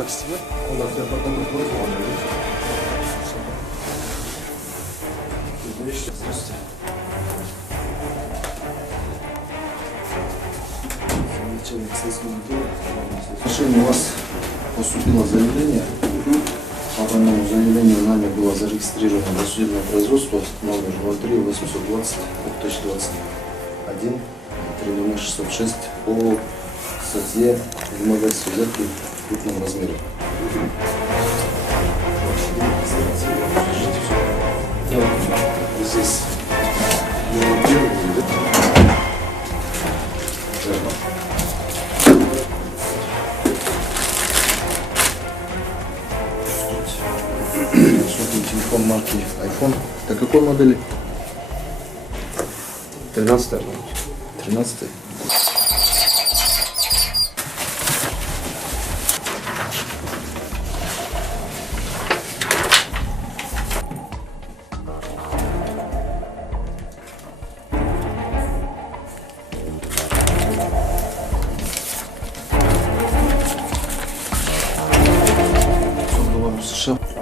таксиме? Ondaki apartmanda burası mı oluyor? Здравствуйте. Начальник следственного отдела. В отношении вас поступило заявление. По данному заявлению нами было зарегистрировано досудебное производство номер 03-820 2021 3066 по статье вымогательства взятки в крупном размере. Здесь не первый, да? Сотный телефон марки iPhone. Это какой модели? 13-я. 13. США.